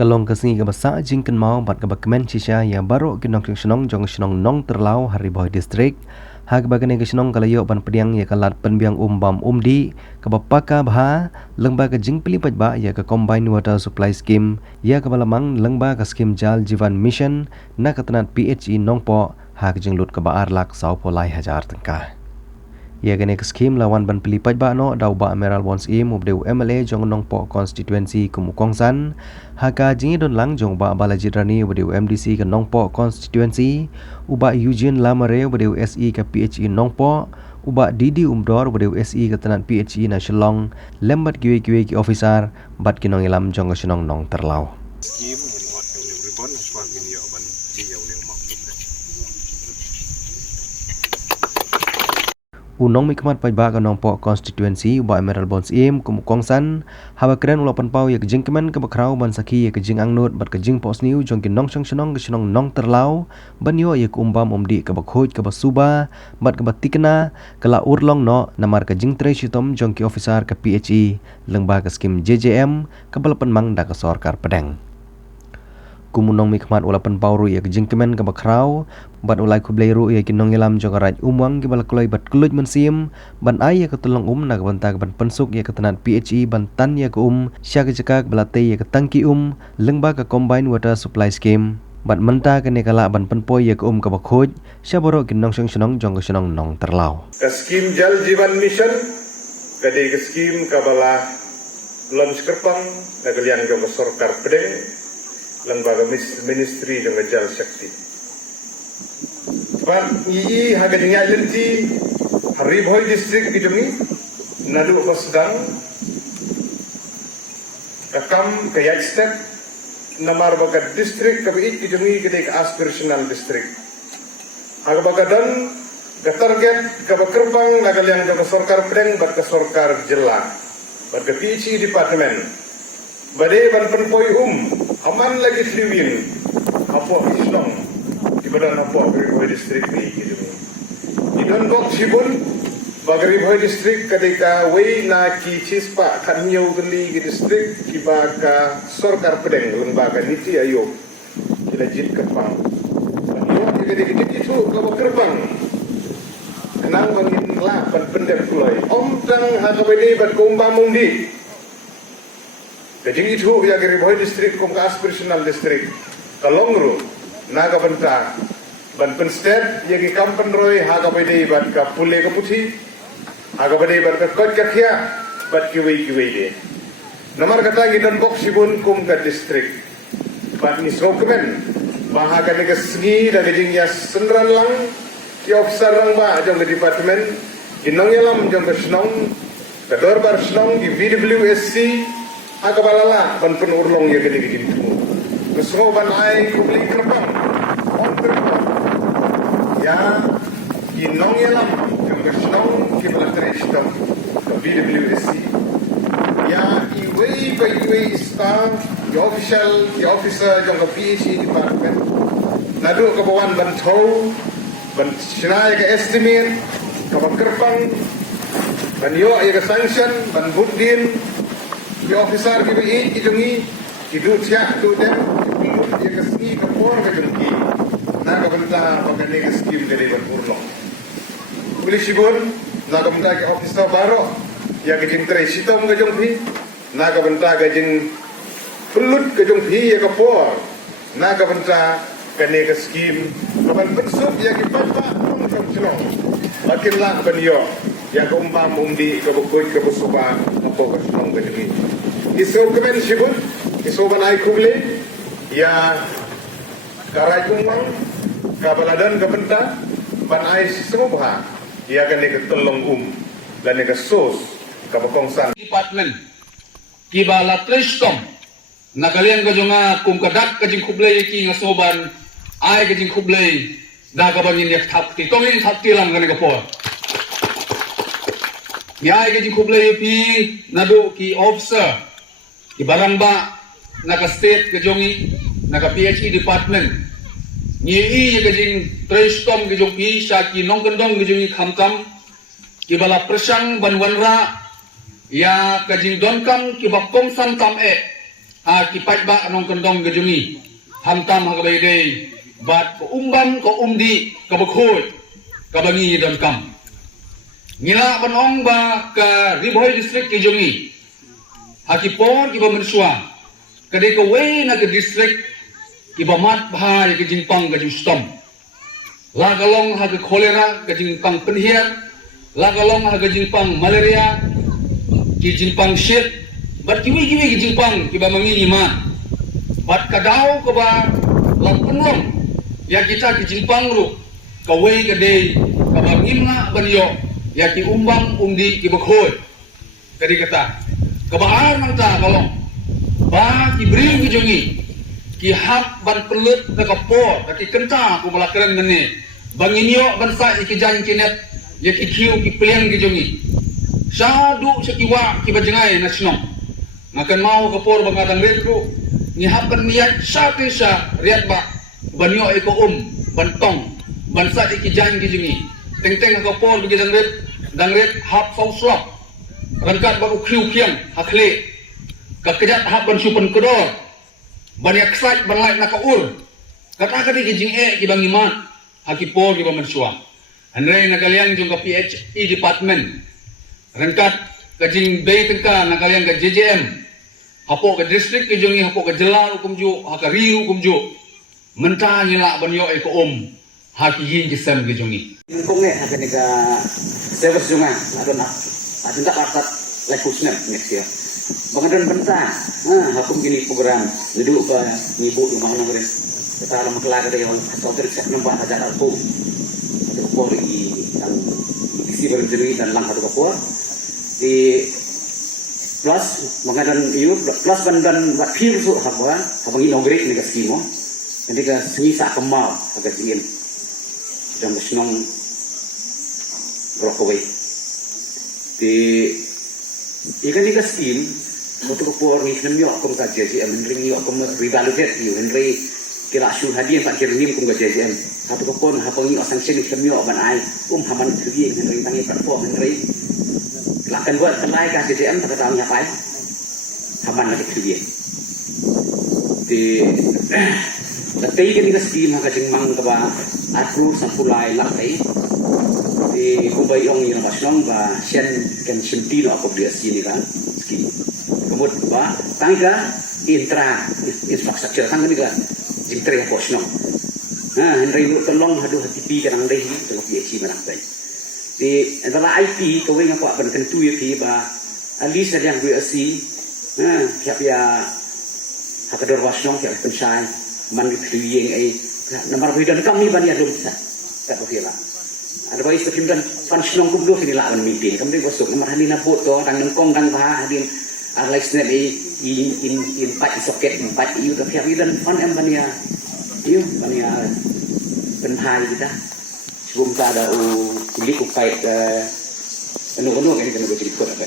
Kalong kesengi ke basa jingken mau bat ke bakmen cisha ya baru kinong senong jong senong nong terlau Hariboy distrik hak bagane ke senong kalayo ban pediang ya kalat penbiang umbam umdi ke bapaka bah lengba ke jing pelipat ba ya ke combined water supply scheme ya ke balamang lengba ke skim jal jivan mission na ketenat PHE nongpo hak jing lut ke baar lak sau polai hajar tengkah. Ya gane ke skim lawan ban pelipat ba no dau ba emerald bonds im ubdeu MLA jong nong po constituency kumukongsan haka jingi don lang jong ba balajidrani ubdeu MDC ke nong po constituency uba Eugene Lamare ubdeu SE ke PHE nong po uba Didi Umdor ubdeu SE ke tenan PHE na Shillong lembat kiwe ki officer bat kinong ilam jong ke senong nong terlau. Unong mikmat pajba kanong po constituency uba emerald bonds im kumukongsan hawa keren ulapan pau ya kejing kemen ke bakrau ban saki ya kejing angnut bat kejing pos niu jong kinong senong ke senong nong terlau ban yo ya kumbam umdi ke bakhoj ke basuba bat ke batikna kala urlong no namar kejing tre sitom jong ki officer ke PHE lengba ke skim JJM ke balapan mang da ke sorkar pedang. Kumunong mikmat ulapan pauru ya kejing kemen ke bakrau bat ulai kublai ru ya kinong ilam jong raj umwang ki balakloi bat kluj mensim ban ai ya ketulong na ke banta ke ban pensuk ya ketenat PHE ban tan ya ke sya ke cekak belatei ya ke tangki lengba ke combined water supply scheme bat menta ke nekala ban penpoi ya ke ke bakhoj sya borok kinong senong jong ke senong nong terlau. Ke skim jal jivan mission ke skim kabala lons kerpang na kalian jong ke sorkar pedeng lembaga ministry dengan jal sakti. Pan ii haga dengan agensi Hariboy distrik kijungi nadu sedang kakam ke step namar baga distrik kabi kijungi kedai ke aspirational distrik. Haga baga dan ke target ke bakerbang nagalian ke sorkar pedeng bat ke sorkar jela bat ke PHE department. Badai ban penpoi aman lagi sliwin apa isnong di badan apa Hariboy distrik ni gitu. Idon gok sibun Hariboy distrik ketika wei na ki cispa kan nyau geli ke distrik ki baka sorkar pedeng lembaga niti ayo kita jit kepang. Yo ketika itu ke kerbang kenang bangin lah ban pendem kulai om tang hakabede bat kumbang mundi. Kejing itu ya Hariboy distrik kum ke aspirational distrik kalongru naga benta ban pensted ya ki kampen roy haga bede bat ka pule ke puti haga bede bat ka kot ka khia bat ki wei de namar kata gidan box sibun kum ke distrik bat ni sokmen bahaga ne ke segi da kejing ya senran lang ki officer rang ba jong ke department kinong yalam jong ke snong ke dorbar snong di VWSC aga balala ban pen urlong ya gede gede tu. Keso ban ai kubli kerbang. On kerbang. Ya kinong yalam yang kesenong ki belateri sistem BWSC. Ya iwei by iwei staff the officer jong ke PHE department. Nadu ke bawan ban tau ban sinai ke estimate ke ban kerbang ban yo ya ke sanction ban budin di officer KPI kijungi hidup siap tu dem hidup dia kesengi kepor kejungi na kabenta pagane ke skim dari berpurlong boleh sibun na kabenta ke officer baru ya kejing tre sitom kejungpi na kabenta kejing pelut kejungpi ya kepor na kabenta kane ke skim kapan besuk ya kipata pun kecilong makinlah benyo ya kumpam umdi ke bukut ke besuba apa kesenong kejungi iso kemen sibun iso banai kuble ya karai kumang kabaladan kebenta banai semua ya kan ke telong dan ke sos kabakongsan department kibala tristom nakalian ka jonga kum kadak ka jing kuble ki ngasoban ai ka jing kuble da ka bangin yak thap ti tongin thap ti lang ka por ya ai ka jing kuble pi nadu ki officer ibarang ba naka state kejongi naka PHE department ni ya kejing tristom kejong pi syaki nong kendong kejong khamkam kibala persang banwanra ya kejing donkam kibak kongsan tam kipat ba anong kondong gajungi hamtam hagabay day bat ko umbam ko umdi kabakhoy kabangi dan kam ngila banong ba ka Riboy district kijungi hakipor kiba mensua kadai ka way na ka district kiba mat bahaya ka jingpang ka justom lagalong haga kolera ka jingpang penhiar lagalong haga jingpang malaria ki jingpang shit bat kiwi ki jingpang kiba mangi iman bat kadau ka ba lapunlong ya kita ki jingpang ru ka way ka day ka bangimna banyo ya ki umbang umdi ki bakhoy kadi kata kabaar man ta kalong ba ki bring ki jongi ki hap ban pelut na kapor ki kenta ku malakran mene banginyo bansa ki jan kinet ya ki kiu ki pleng ki jongi sadu sa kiwa ki bajengai na sinong ngakan mau kapor bangadang red ko ni hap ban niat sate sa riat ba banyo iko bantong bansa ki jan ki jongi teng-teng kapor bagi dangret hap sau slap rangkat baru kriu kiang hakle kakejat hap ban supen kedor banyak sait ban lain nakaur kata kadi kijing ki bang iman hakipor ki bamansua andre nagaliang jung ka PHE department rangkat kajing bay tengka nagaliang ka JJM hapo ka district kijungi hapo ka jelal hukum ju hakari hukum ju mentah nyela banyo ko hakiyin kisam kijungi Kongnya ada nega service juga, ada tak kartat lekusnya next year. Bangadan benta, hakum gini program, duduk ke ibu rumah orang keren. Kita alam kelak ada yang asal tercek nampak ajar aku, ada kapur di dan isi berdiri dan langkah ada kapur. Di plus bangadan iu plus bandan buat pil su habuan, habang inaugurate nega skimo, nega sengisa kemal agak ingin. Dan bersenang Rockaway. Di ikan ikan steam, untuk kupur ni kena miok kum kaji JM, Henry miok kum revalidate you, Henry kira asyul hadiah tak kira nim kum kaji JM. Satu kupur hapang miok sanction ni kena miok ban ai, haman kerja Henry tangi platform Henry. Lakukan buat kelai kaji JM tak tahu apa haman lagi kerja. Di tapi ikan ikan steam haka jengmang kaba aku sampulai lakai. Di kubai ong yang pasang ba sian kan senti no aku dia sini kan ski kemudian ba tangga infrastruktur kan ni kan intra posno Henry lu tolong hadu hati pi kan dai tolong PhD mana dai di antara IP kau yang apa ban kentu ya pi ba ali sedang gue asi siap ya hakador wasno siap pensai man itu yang nomor bidan kami bani adum sa tak boleh ada bayi sekian function kum dulu ini lah meeting kemudian besok nomor hari nak buat tu orang nengkong dan bah hadir alai snap in empat soket empat iu tapi hari dan fun bania iu bania penhai kita sebelum tak ada kulit kukai anu ini kena jadi kot apa